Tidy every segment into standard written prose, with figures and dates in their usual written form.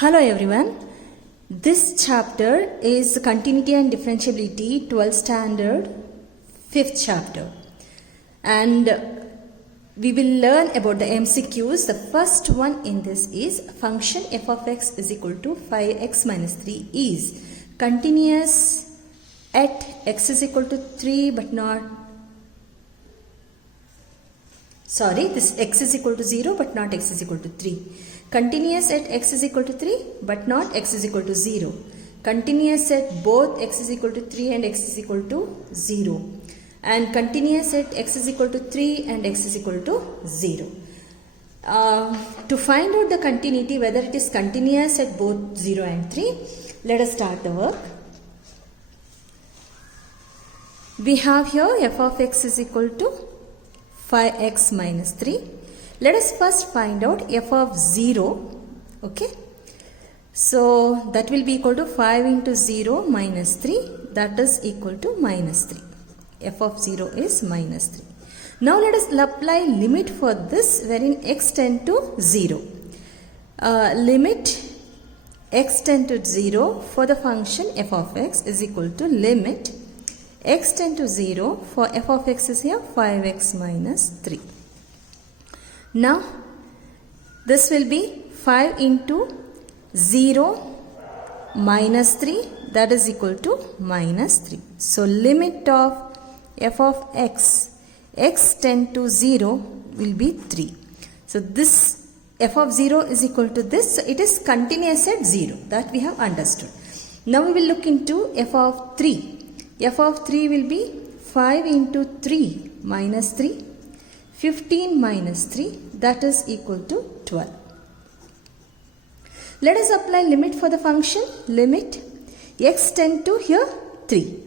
Hello everyone. This chapter is Continuity and Differentiability 12th standard 5th chapter, and we will learn about the MCQs. The first one in this is function f of x is equal to 5x minus 3 is continuous at x is equal to 3 but not this x is equal to 0 but not x is equal to 3. Continuous at x is equal to 3 but not x is equal to 0. Continuous at both x is equal to 3 and x is equal to 0. And continuous at x is equal to 3 and x is equal to 0. To find out the continuity, whether it is continuous at both 0 and 3, let us start the work. We have here f of x is equal to 5x minus 3. Let us first find out f of 0. Okay. So that will be equal to 5 into 0 minus 3. That is equal to minus 3. F of 0 is minus 3. Now let us apply limit for this wherein x tend to 0. Limit x tend to 0 for the function f of x is equal to limit x tend to 0 for f of x is here 5x minus 3. Now this will be 5 into 0 minus 3, that is equal to minus 3. So limit of f of x tend to 0 will be 3. So this f of 0 is equal to this. So it is continuous at 0, that we have understood. Now we will look into f of 3. F of 3 will be 5 into 3 minus 3, 15 minus 3, that is equal to 12. Let us apply limit for the function. Limit x tend to here 3.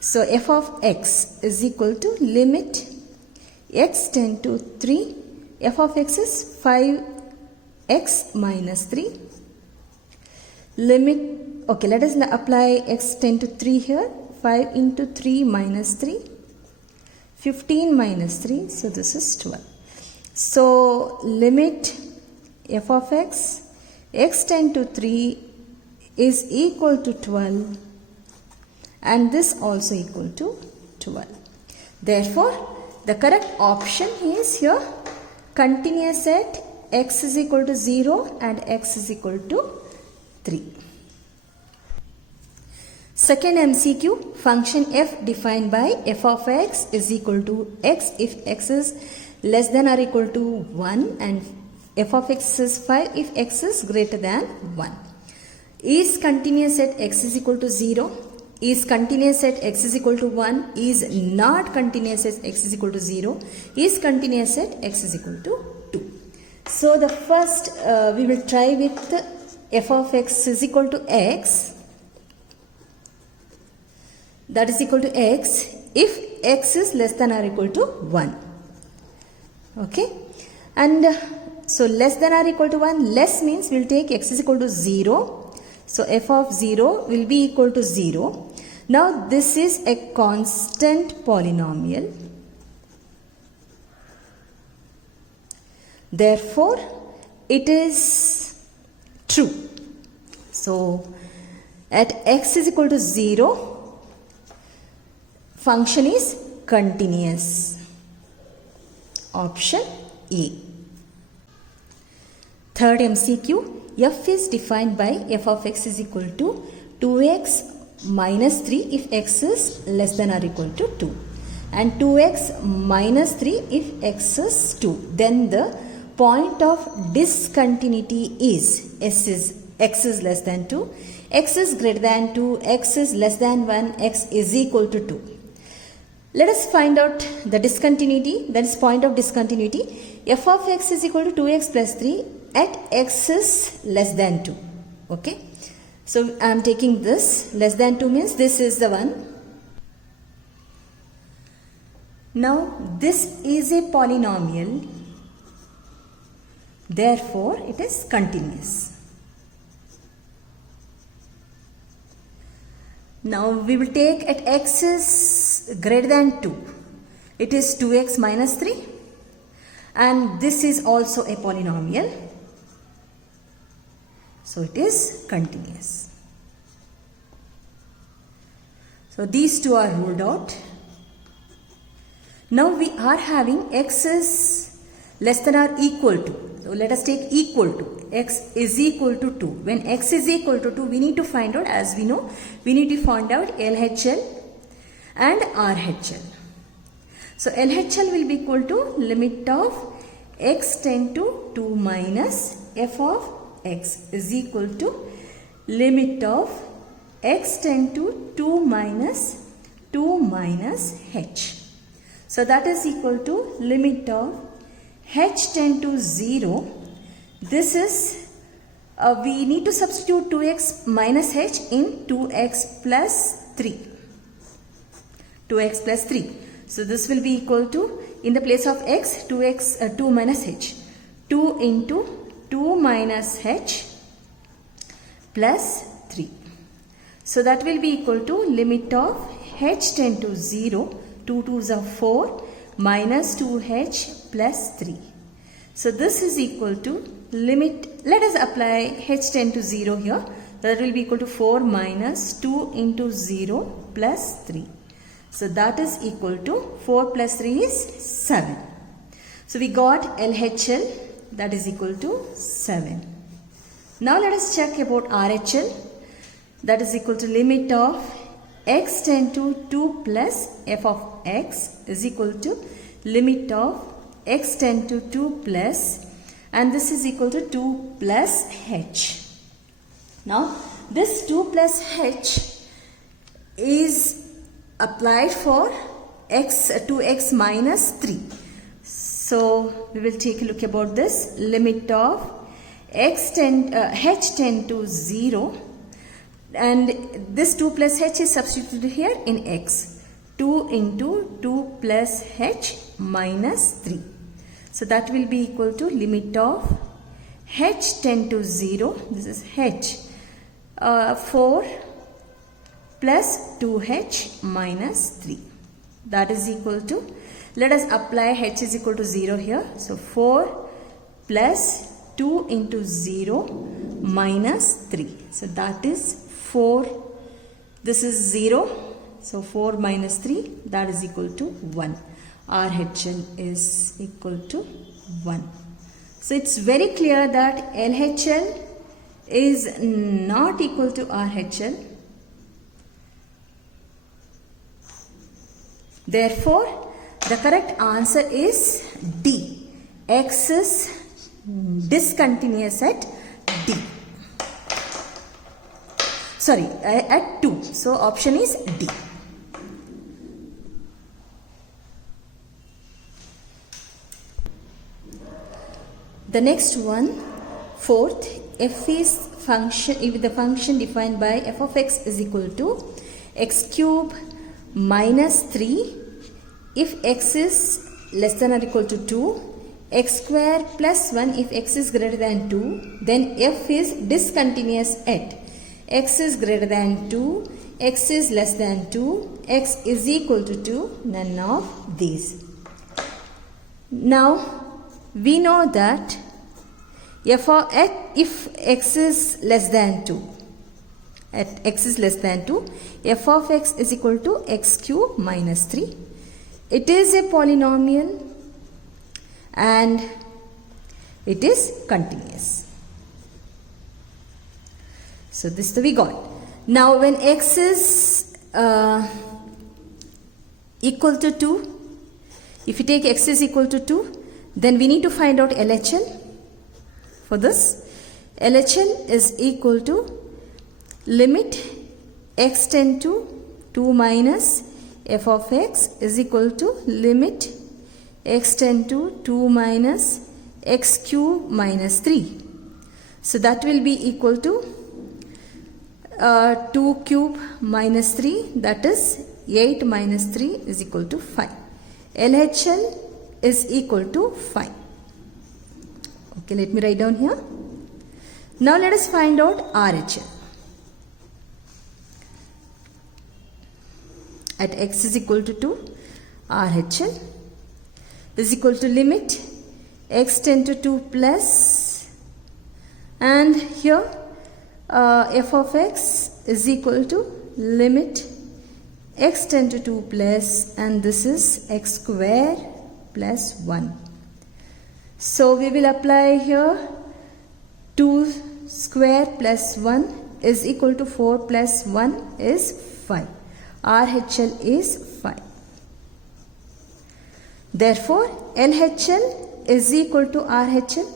So f of x is equal to limit x tend to 3. F of x is 5x minus 3. Limit, okay, let us apply x tend to 3 here. 5 into 3 minus 3, 15 minus 3, so this is 12. So limit f of x tend to 3 is equal to 12, and this also equal to 12. Therefore, the correct option is here continuous at x is equal to 0 and x is equal to 3. Second MCQ, function f defined by f of x is equal to x if x is less than or equal to 1 and f of x is 5 if x is greater than 1. Is continuous at x is equal to 0, is continuous at x is equal to 1, is not continuous at x is equal to 0, is continuous at x is equal to 2. So the first we will try with f of x is equal to x, that is equal to x if x is less than or equal to 1. Okay, and so less than or equal to 1, less means we will take x is equal to 0. So f of 0 will be equal to 0. Now this is a constant polynomial. Therefore it is true. So at x is equal to 0, function is continuous. Option A. Third MCQ, f is defined by f of x is equal to 2x minus 3 if x is less than or equal to 2 and 2x minus 3 if x is 2. Then the point of discontinuity is x is less than 2, x is greater than 2, x is less than 1, x is equal to 2. Let us find out the discontinuity, that is point of discontinuity. F of x is equal to 2x plus 3 at x is less than 2. Okay. So I am taking this, less than 2 means this is the one. Now this is a polynomial, therefore it is continuous. Now we will take at x is greater than 2. It is 2x minus 3 and this is also a polynomial. So it is continuous. So these two are ruled out. Now we are having x is less than or equal to. So let us take equal to. X is equal to 2. When x is equal to 2, we need to find out, as we know, we need to find out LHL and RHL. So LHL will be equal to limit of x tend to 2 minus f of x is equal to limit of x tend to 2 minus h. So that is equal to limit of h tend to 0. This is, we need to substitute 2x minus h in 2x plus 3. 2x plus 3. So this will be equal to, in the place of x, 2 minus h. 2 into 2 minus h plus 3. So that will be equal to limit of h tend to 0. 2 2s are 4 minus 2h plus 3. So this is equal to limit, let us apply h tend to 0 here. That will be equal to 4 minus 2 into 0 plus 3. So that is equal to 4 plus 3 is 7. So we got LHL, that is equal to 7. Now let us check about RHL. That is equal to limit of x tend to 2 plus f of x is equal to limit of x tend to 2 plus, and this is equal to 2 plus h. Now this 2 plus h is applied for x 2x minus 3. So we will take a look about this. Limit of h tend to 0, and this 2 plus h is substituted here in x. 2 into 2 plus h minus 3. So that will be equal to limit of h tend to 0. This is h. 4 plus 2h minus 3. That is equal to, let us apply h is equal to 0 here. So 4 plus 2 into 0 minus 3. So that is 4. This is 0. So 4 minus 3, that is equal to 1. RHL is equal to 1. So it's very clear that LHL is not equal to RHL. Therefore, the correct answer is D. X is discontinuous at D. Sorry, at 2. So option is D. The next one, fourth, f is function, if the function defined by f of x is equal to x cube minus 3, if x is less than or equal to 2, x square plus 1 if x is greater than 2, then f is discontinuous at x is greater than 2, x is less than 2, x is equal to 2, none of these. Now, we know that if x is less than 2, at x is less than 2, f of x is equal to x cube minus 3. It is a polynomial and it is continuous. So this we got. Now when x is equal to 2, if you take x is equal to 2, then we need to find out LHL. For this, LHL is equal to limit x tend to 2 minus f of x is equal to limit x tend to 2 minus x cube minus 3. So that will be equal to 2 cube minus 3, that is 8 minus 3 is equal to 5. LHL is equal to 5. Okay, let me write down here. Now let us find out RHL. At x is equal to 2, RHL is equal to limit x tend to 2 plus, and here f of x is equal to limit x tend to 2 plus, and this is x square plus 1. So we will apply here 2 square plus 1 is equal to 4 plus 1 is 5. RHL is 5. Therefore, LHL is equal to RHL,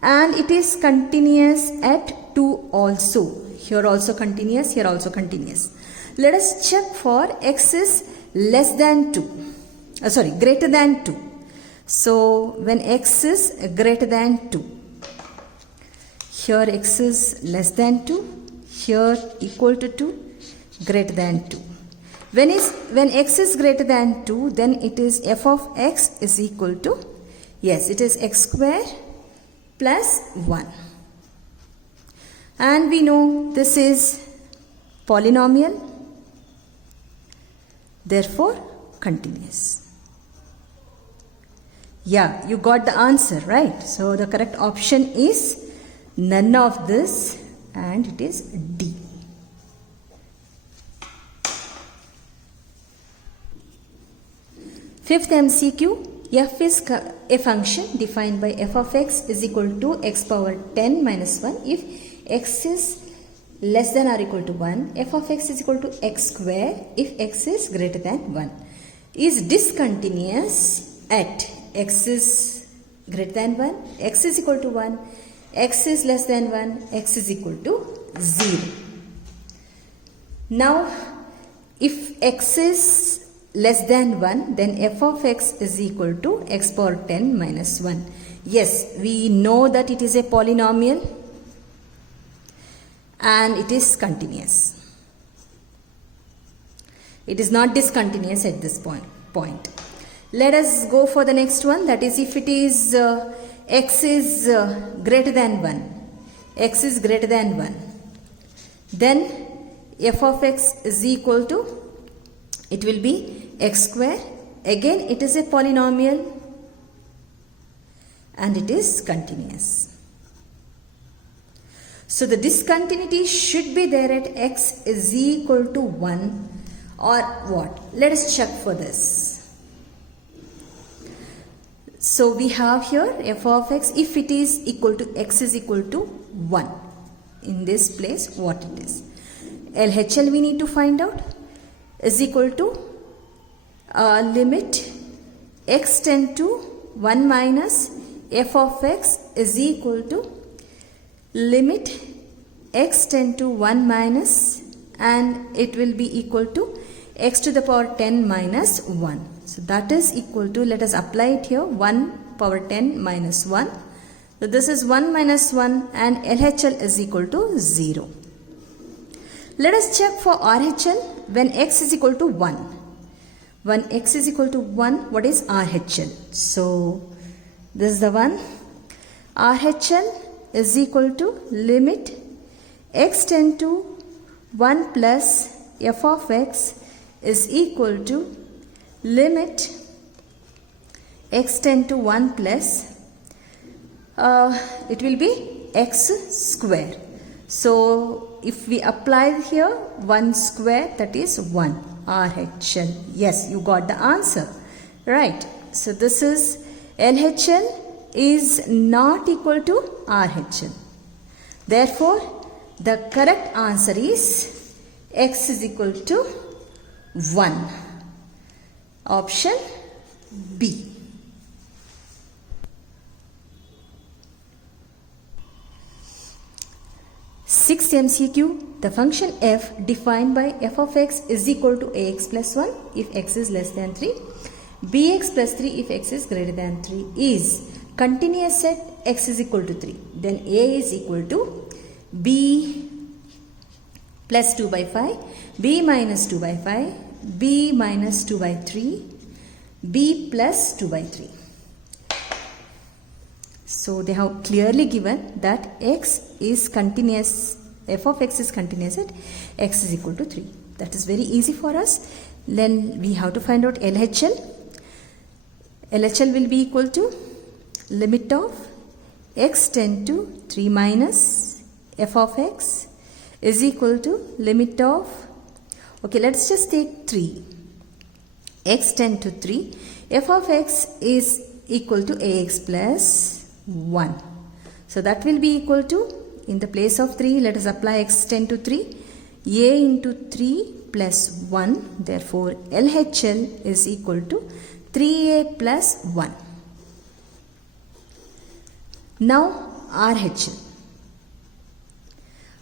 and it is continuous at 2 also. Here also continuous, here also continuous. Let us check for x is less than 2. Greater than 2. So, when x is greater than 2. Here x is less than 2. Here equal to 2. Greater than 2. When x is greater than 2, then it is f of x is equal to, yes, it is x square plus 1. And we know this is polynomial, therefore continuous. Yeah, you got the answer, right? So the correct option is none of this, and it is D. Fifth MCQ, f is a function defined by f of x is equal to x power 10 minus 1 if x is less than or equal to 1, f of x is equal to x square if x is greater than 1, is discontinuous at x is greater than 1, x is equal to 1, x is less than 1, x is equal to 0. Now, if x is less than 1, then f of x is equal to x power 10 minus 1. Yes, we know that it is a polynomial and it is continuous. It is not discontinuous at this point. Let us go for the next one, that is if it is x is greater than 1, x is greater than 1, then f of x is equal to, it will be x square. Again it is a polynomial and it is continuous. So the discontinuity should be there at x is equal to 1 or what? Let us check for this. So we have here f of x, if it is equal to x is equal to 1, in this place what it is? LHL we need to find out, is equal to limit x tend to 1 minus f of x is equal to limit x tend to 1 minus, and it will be equal to x to the power 10 minus 1. So that is equal to, let us apply it here, 1 power 10 minus 1. So this is 1 minus 1 and LHL is equal to 0. Let us check for RHL when x is equal to 1. When x is equal to 1, what is RHL? So this is the one. RHL is equal to limit x tend to 1 plus f of x is equal to limit x tend to 1 plus it will be x square. So if we apply here 1 square, that is 1. RHL. Yes, you got the answer. Right. So this is LHL is not equal to RHL. Therefore, the correct answer is x is equal to 1. Option B. Sixth MCQ, the function f defined by f of x is equal to ax plus 1 if x is less than 3, bx plus 3 if x is greater than 3 is continuous at x is equal to 3. Then a is equal to b plus 2 by 5, b minus 2 by 5, b minus 2 by 3, b plus 2 by 3. So they have clearly given that x is continuous, f of x is continuous at x is equal to 3. That is very easy for us. Then we have to find out LHL. LHL will be equal to limit of x tend to 3 minus f of x is equal to limit of, okay, let's just take 3. X tend to 3. F of x is equal to ax plus 1. So that will be equal to, in the place of 3, let us apply x tend to 3. A into 3 plus 1. Therefore, LHL is equal to 3a plus 1. Now, RHL.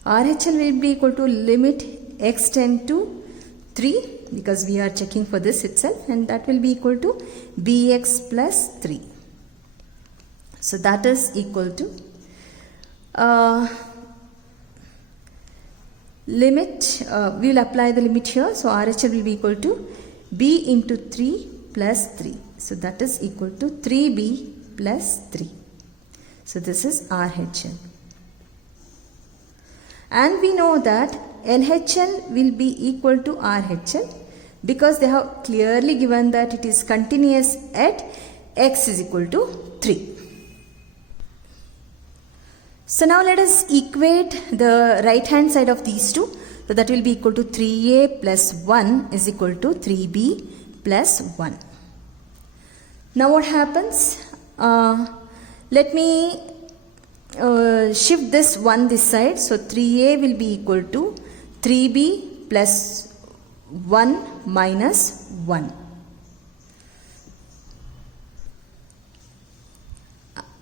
RHL will be equal to limit x tend to 3, because we are checking for this itself, and that will be equal to bx plus 3. So that is equal to limit, we will apply the limit here. So RHL will be equal to b into 3 plus 3. So that is equal to 3b plus 3. So this is RHL. And we know that LHL will be equal to RHL because they have clearly given that it is continuous at x is equal to 3. So now let us equate the right hand side of these two. So that will be equal to 3a plus 1 is equal to 3b plus 1. Now what happens? Let me shift this 1 this side. So 3a will be equal to 3b plus 1 minus 1.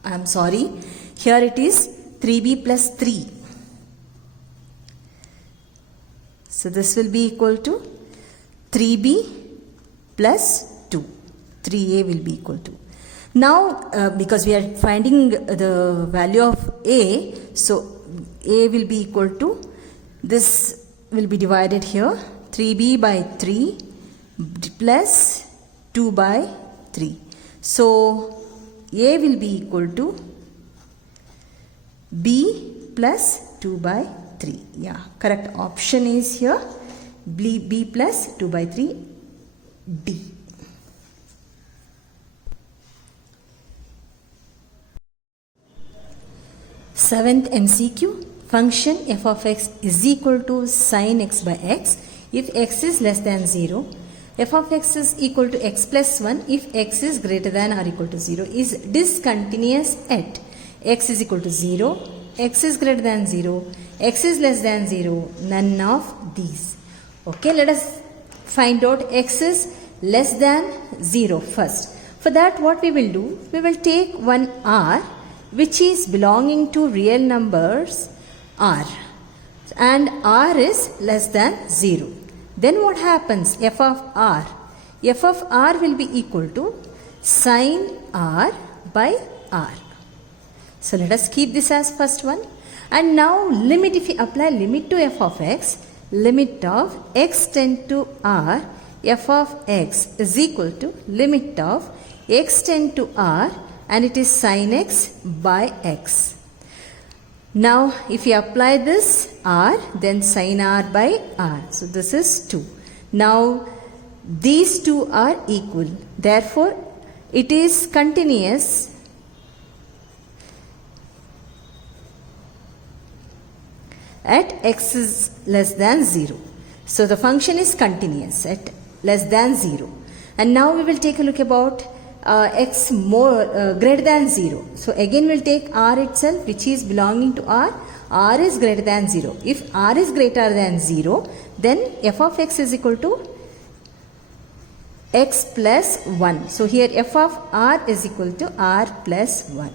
I am sorry. Here it is 3b plus 3. So this will be equal to 3b plus 2. 3a will be equal to. Now because we are finding the value of a, so a will be equal to, this will be divided here, 3b by 3 plus 2 by 3. So a will be equal to b plus 2 by 3. Yeah, correct option is here, b plus 2 by 3, D. Seventh MCQ, function f of x is equal to sin x by x if x is less than 0. F of x is equal to x plus 1 if x is greater than or equal to 0, is discontinuous at x is equal to 0, x is greater than 0, x is less than 0, none of these. Okay, let us find out x is less than 0 first. For that what we will do, we will take one r which is belonging to real numbers r, and r is less than 0. Then what happens? F of r will be equal to sin r by r. So let us keep this as first one. And now limit, if we apply limit to f of x, limit of x tend to r, f of x is equal to limit of x tend to r, and it is sin x by x. Now if you apply this r, then sin r by r. So this is 2. Now these two are equal. Therefore it is continuous at x is less than 0. So the function is continuous at less than 0. And now we will take a look about x more greater than 0. So again we will take r itself which is belonging to r. R is greater than 0. If r is greater than 0, then f of x is equal to x plus 1. So here f of r is equal to r plus 1.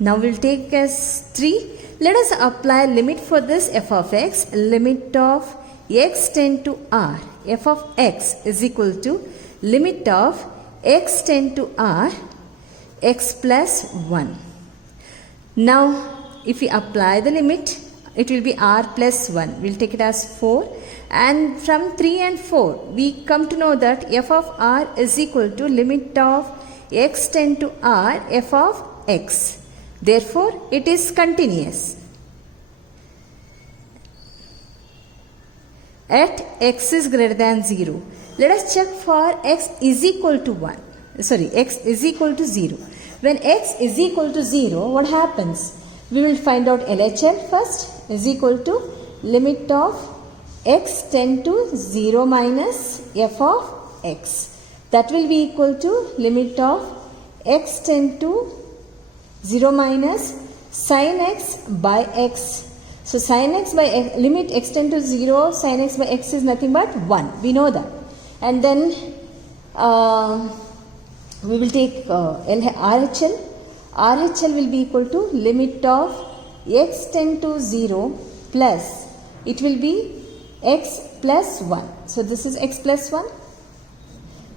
Now we will take as 3. Let us apply limit for this f of x. Limit of x tend to r. F of x is equal to limit of x tend to r, x plus 1. Now if we apply the limit, it will be r plus 1. We will take it as 4. And from 3 and 4, we come to know that f of r is equal to limit of x tend to r, f of x. Therefore, it is continuous at x is greater than 0. Let us check for x is equal to 1. Sorry, x is equal to 0. When x is equal to 0, what happens? We will find out LHL first is equal to limit of x tend to 0 minus f of x. That will be equal to limit of x tend to 0 minus sin x by x. So sin x by x, limit x tend to 0, sin x by x is nothing but 1. We know that. And then we will take RHL. RHL will be equal to limit of x tend to 0 plus, it will be x plus 1. So this is x plus 1.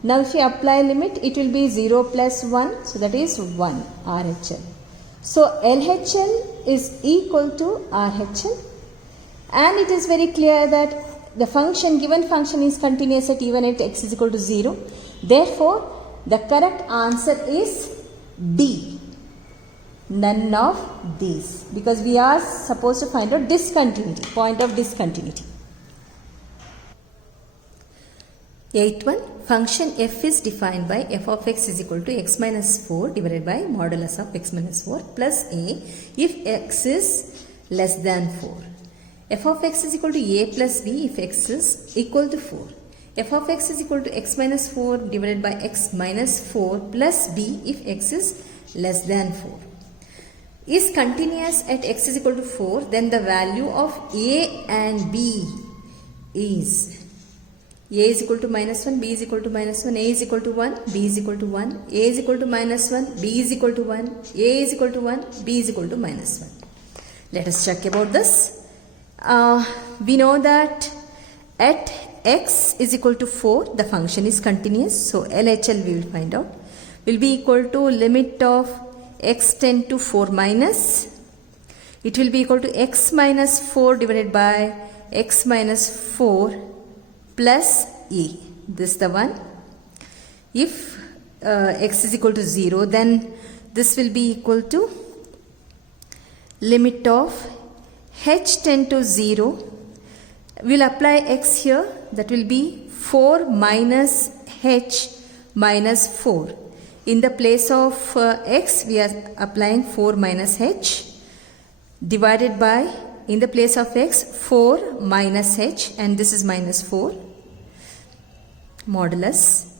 Now if you apply limit, it will be 0 plus 1. So that is 1 RHL. So LHL is equal to RHL. And it is very clear that the function, given function is continuous at even at x is equal to 0. Therefore, the correct answer is D. None of these, because we are supposed to find out discontinuity, point of discontinuity. 8th one, function f is defined by f of x is equal to x minus 4 divided by modulus of x minus 4 plus a if x is less than 4. F of x is equal to a plus b if x is equal to 4. F of x is equal to x minus 4 divided by x minus 4 plus b if x is less than 4. Is continuous at x is equal to 4, then the value of a and b is a is equal to minus 1, b is equal to minus 1, a is equal to 1, b is equal to 1, a is equal to minus 1, b is equal to 1, a is equal to 1, b is equal to minus 1. Let us check about this. We know that at x is equal to 4, the function is continuous. So LHL we will find out. Will be equal to limit of x tend to 4 minus. It will be equal to x minus 4 divided by x minus 4 plus a. This is the one. If x is equal to 0, then this will be equal to limit of h tend to 0. We will apply x here. That will be 4 minus h minus 4. In the place of x, we are applying 4 minus h divided by, in the place of x, 4 minus h, and this is minus 4 modulus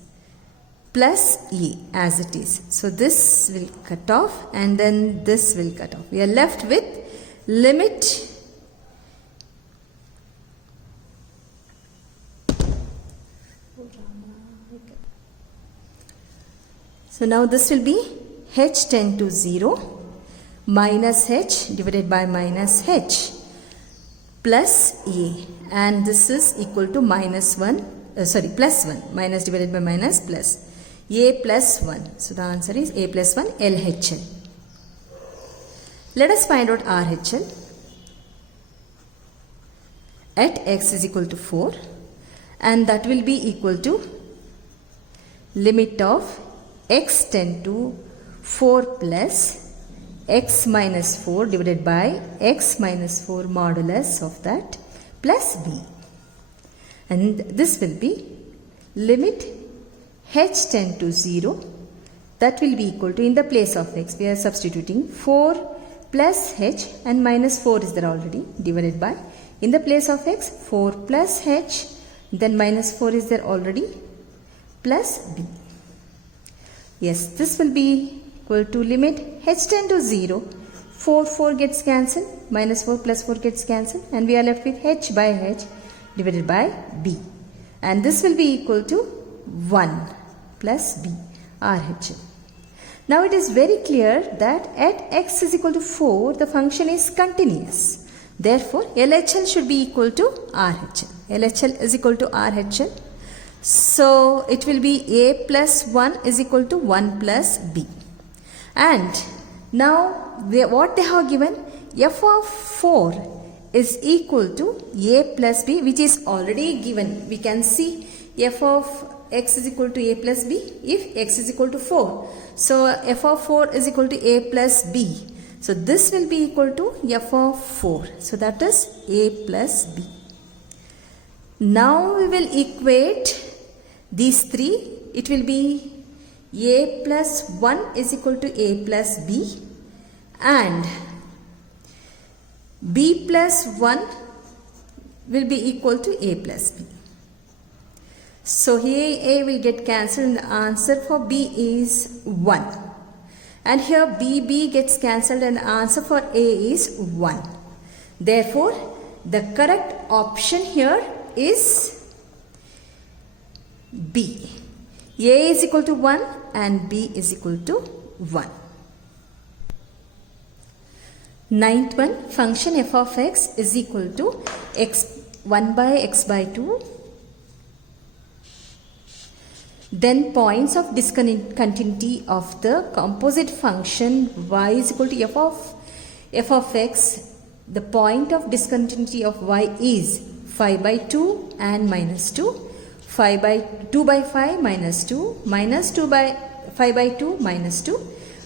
plus e as it is. So this will cut off and then this will cut off. We are left with limit So now this will be h tend to 0 minus h divided by minus h plus a, and this is equal to minus 1, plus 1, minus divided by minus plus a plus 1. So the answer is a plus 1 LHL. Let us find out RHL. At x is equal to 4, and that will be equal to limit of x tend to 4 plus x minus 4 divided by x minus 4 modulus of that plus b. And this will be limit h tend to 0. That will be equal to, in the place of x, we are substituting 4 plus h, and minus 4 is there already, divided by, in the place of x, 4 plus h, then minus 4 is there already, plus b. Yes, this will be equal to limit h tend to 0. 4 gets cancelled, minus 4 plus 4 gets cancelled, and we are left with h by h divided by b. And this will be equal to 1 plus b, RHL. Now it is very clear that at x is equal to 4, the function is continuous. Therefore, LHL should be equal to RHL. LHL is equal to RHL. So it will be a plus 1 is equal to 1 plus b. And now what they have given, f of 4 is equal to a plus b, which is already given. We can see f of x is equal to a plus b if x is equal to 4. So f of 4 is equal to a plus b. So this will be equal to f of 4. So that is a plus b. Now we will equate these three. It will be a plus 1 is equal to a plus b, and b plus 1 will be equal to a plus b. So here a will get cancelled and the answer for b is 1. And here b gets cancelled and the answer for a is 1. Therefore, the correct option here is B. A is equal to 1 and B is equal to 1. Ninth one, function f of x is equal to 1 by x by 2. Then points of discontinuity of the composite function y is equal to f of x. The point of discontinuity of y is 5 by 2 and minus 2. 5 by 2 by 5 minus 2, minus 2 by 5 by 2 minus 2,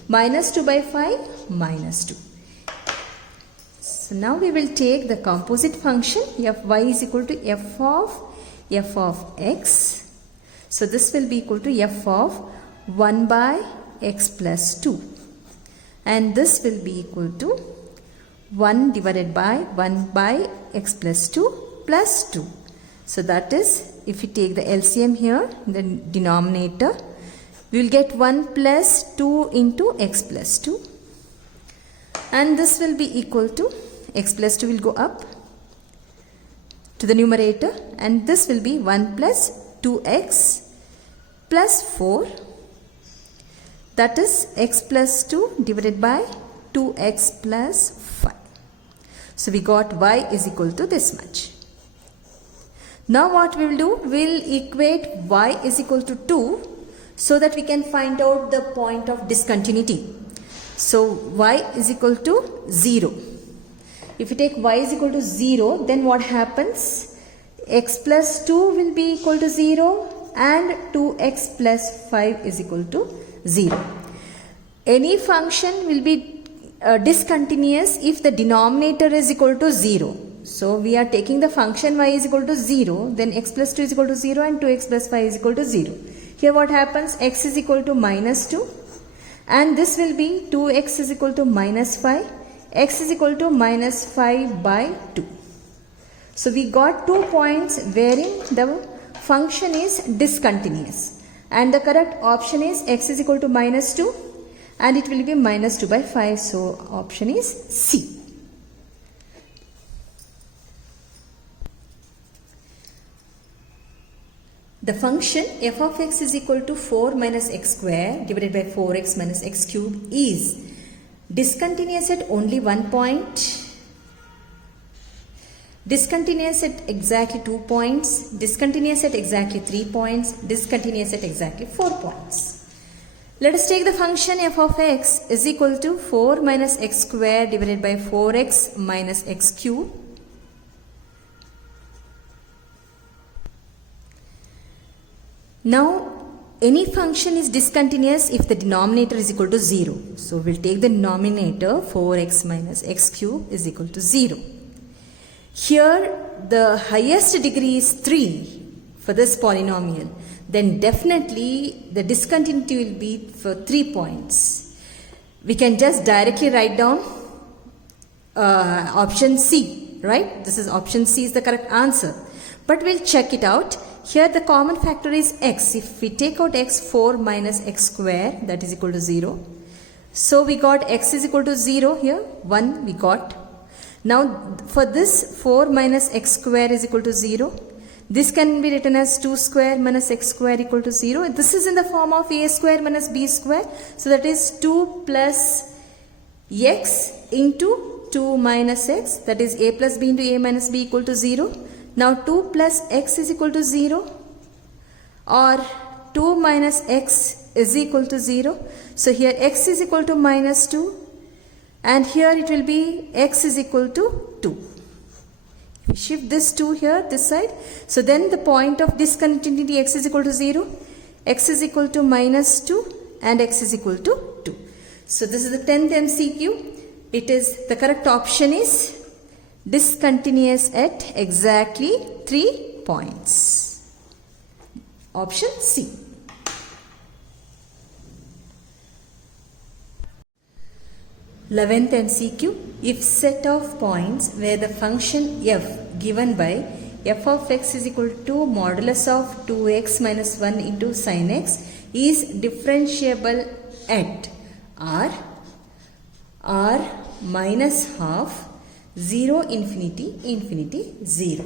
minus 2 by 5 minus 2. So now we will take the composite function fy is equal to f of x. So this will be equal to f of 1 by x plus 2. And this will be equal to 1 divided by 1 by x plus 2 plus 2. So that is, if we take the LCM here in the denominator, we will get 1 plus 2 into x plus 2. And this will be equal to, x plus 2 will go up to the numerator, and this will be 1 plus 2x plus 4. That is x plus 2 divided by 2x plus 5. So we got y is equal to this much. Now what we will do, we will equate y is equal to 2 so that we can find out the point of discontinuity. So y is equal to 0. If you take y is equal to 0, then what happens? X plus 2 will be equal to 0 and 2x plus 5 is equal to 0. Any function will be discontinuous if the denominator is equal to 0. So we are taking the function y is equal to 0, then x plus 2 is equal to 0 and 2x plus 5 is equal to 0. Here what happens? X is equal to minus 2 and this will be 2x is equal to minus 5, x is equal to minus 5 by 2. So we got 2 points wherein the function is discontinuous, and the correct option is x is equal to minus 2 and it will be minus 2 by 5. So option is C. The function f of x is equal to 4 minus x square divided by 4x minus x cube is discontinuous at only one point, discontinuous at exactly 2 points, discontinuous at exactly 3 points, discontinuous at exactly 4 points. Let us take the function f of x is equal to 4 minus x square divided by 4x minus x cube. Now, any function is discontinuous if the denominator is equal to 0. So, we will take the denominator 4x minus x cube is equal to 0. Here, the highest degree is 3 for this polynomial. Then definitely the discontinuity will be for 3 points. We can just directly write down option C, right? This is option C is the correct answer. But we'll check it out. Here the common factor is x. If we take out x, 4 minus x square, that is equal to 0. So we got x is equal to 0 here, 1 we got. Now for this 4 minus x square is equal to 0. This can be written as 2 square minus x square equal to 0. This is in the form of a square minus b square. So that is 2 plus x into 2 minus x, that is a plus b into a minus b equal to 0. Now 2 plus x is equal to 0 or 2 minus x is equal to 0. So here x is equal to minus 2 and here it will be x is equal to 2. We shift this 2 here, this side. So then the point of discontinuity x is equal to 0, x is equal to minus 2 and x is equal to 2. So this is the 10th MCQ. It is, the correct option is discontinuous at exactly 3 points. Option C. 11th MCQ. If set of points where the function f given by f of x is equal to modulus of 2x minus 1 into sin x is differentiable at r minus half 0 infinity infinity 0.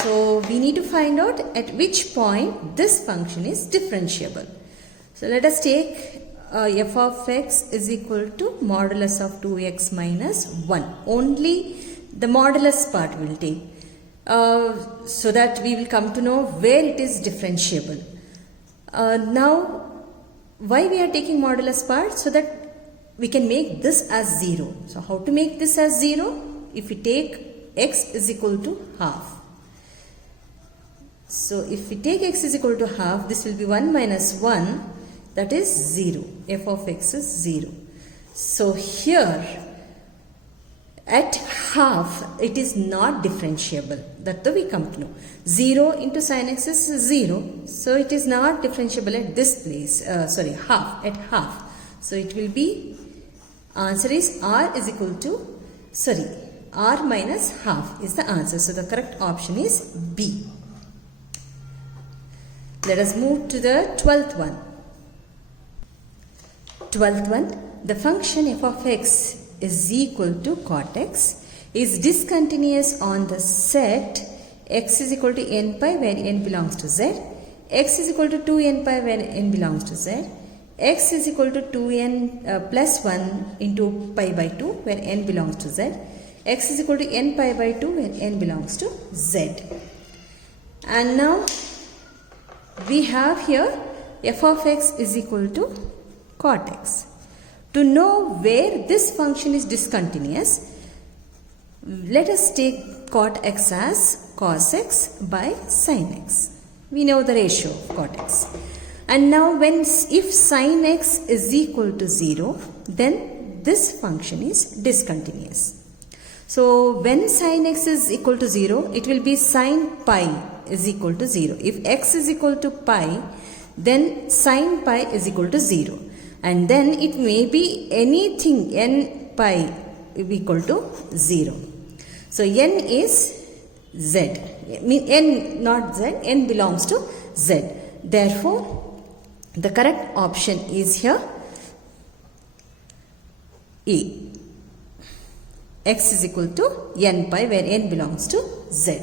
So we need to find out at which point this function is differentiable. So let us take f of x is equal to modulus of 2x minus 1. Only the modulus part will take. So that we will come to know where it is differentiable. Now why we are taking modulus part? So that we can make this as 0. So how to make this as 0? If we take x is equal to half. So if we take x is equal to half, this will be 1 minus 1, that is 0. F of x is 0. So here at half it is not differentiable. That we come to know. 0 into sin x is 0. So it is not differentiable at this place. Half, at half. So it will be, answer is r is equal to, r minus half is the answer. So the correct option is B. Let us move to the 12th one. 12th one, the function f of x is equal to cot x is discontinuous on the set x is equal to n pi where n belongs to z, x is equal to 2n pi where n belongs to z, x is equal to 2n plus 1 into pi by 2 where n belongs to z, x is equal to n pi by 2 where n belongs to z. And now we have here f of x is equal to cot x. To know where this function is discontinuous, let us take cot x as cos x by sin x. We know the ratio of cot x. And now if sin x is equal to 0, then this function is discontinuous. So when sin x is equal to 0, it will be sin pi is equal to 0. If x is equal to pi, then sin pi is equal to 0. And then it may be anything, n pi equal to 0. So n is z. N not z, n belongs to z. Therefore, the correct option is here A. X is equal to n pi where n belongs to z.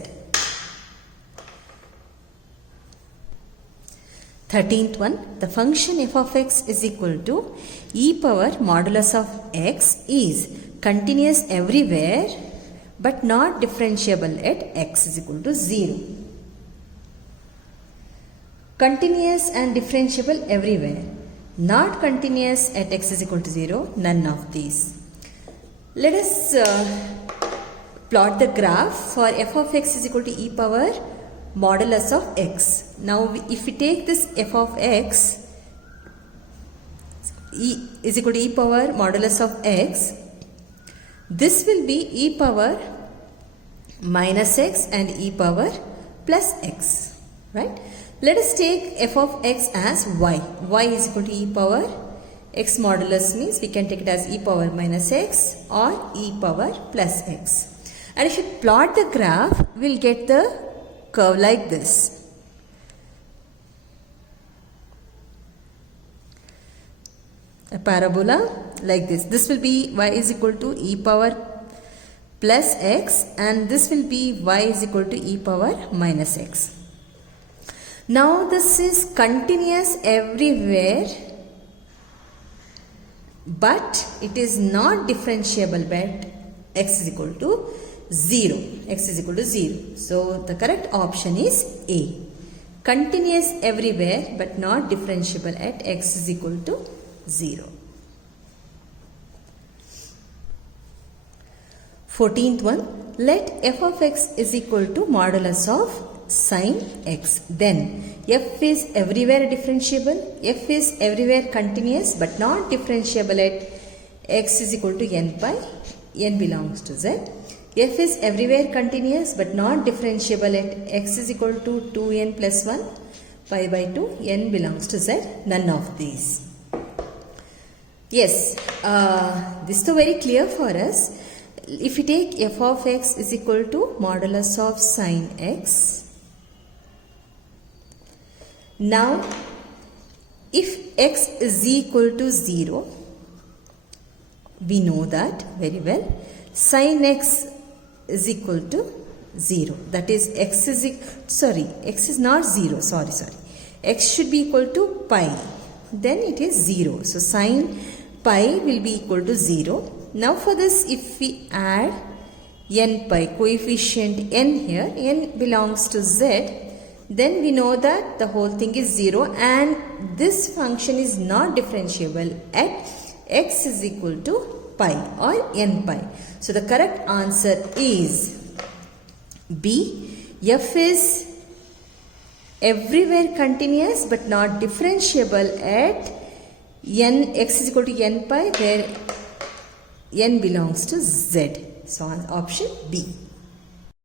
13th one, the function f of x is equal to e power modulus of x is continuous everywhere but not differentiable at x is equal to 0. Continuous and differentiable everywhere, not continuous at x is equal to 0, none of these. Let us plot the graph for f of x is equal to e power modulus of x. Now if we take this f of x is equal to e power modulus of x, this will be e power minus x and e power plus x, right? Let us take f of x as y. Y is equal to e power x modulus means we can take it as e power minus x or e power plus x. And if you plot the graph, we will get the curve like this. A parabola like this. This will be y is equal to e power plus x and this will be y is equal to e power minus x. Now this is continuous everywhere but it is not differentiable but x is equal to 0. X is equal to 0. So the correct option is A. Continuous everywhere but not differentiable at x is equal to 0. 14th one, let f of x is equal to modulus of sin x. Then f is everywhere differentiable, f is everywhere continuous but not differentiable at x is equal to n pi, n belongs to z. F is everywhere continuous but not differentiable at x is equal to 2n plus 1 pi by 2, n belongs to z, none of these. Yes, this is very clear for us. If we take f of x is equal to modulus of sine x. Now, if x is equal to 0, we know that very well. Sine x is equal to 0. That is x is not 0. X should be equal to pi. Then it is 0. So, sine pi will be equal to 0. Now, for this, if we add n pi, coefficient n here, n belongs to z, then we know that the whole thing is 0 and this function is not differentiable at x is equal to pi or n pi. So, the correct answer is B. F is everywhere continuous but not differentiable at x is equal to n pi where n belongs to z. So, option B.